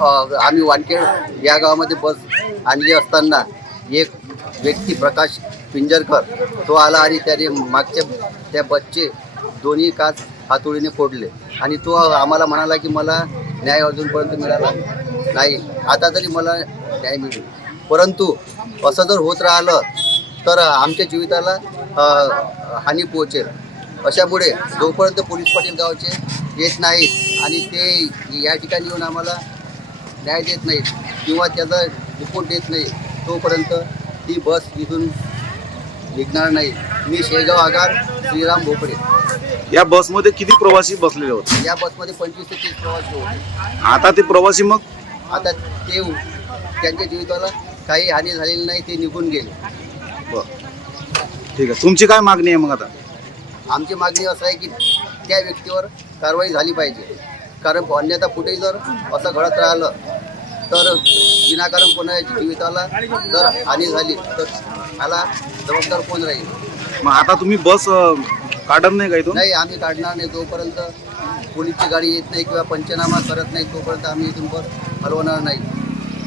आम्ही वानखेड या गावामध्ये बस आणली असताना एक व्यक्ती प्रकाश पिंजरकर तो आला आणि त्याने मागच्या त्या बसचे दोन्ही काच हातोडीने फोडले आणि तो आम्हाला म्हणाला की मला न्याय अजूनपर्यंत मिळाला नाही, आता तरी मला न्याय मिळेल. परंतु असं जर होत राहिलं तर आमच्या जीविताला हानी पोहोचेल. अशामुळे जोपर्यंत पोलीस पाटील गावचे येत नाहीत आणि ते या ठिकाणी येऊन आम्हाला न्याय देत नाहीत किंवा त्याचा रिपोर्ट देत नाही तोपर्यंत ती बस इथून निघणार नाही. मी शेगाव आगार श्रीराम भोपळे. या बसमध्ये किती प्रवासी बसलेले होते? या बसमध्ये 25 ते 30 प्रवासी होते. आता ते प्रवासी मग आता ते त्यांच्या जीविताला काही हानी झालेली नाही, ते निघून गेले. ठीक आहे. तुमची काय मागणी आहे मग आता? आमची मागणी असं आहे की त्या व्यक्तीवर कारवाई झाली पाहिजे, कारण अन्यथा पुढे जर असं घडत राहिलं तर विनाकारण कोणाच्या जीविताला जर हानी झाली तर त्याला जबाबदार कोण राहील? मग आता तुम्ही बस काढणार नाही का इथून? नाही, आम्ही काढणार नाही. जोपर्यंत पोलीसची गाडी येत नाही किंवा पंचनामा करत नाही तोपर्यंत आम्ही इथून बस हलवणार नाही.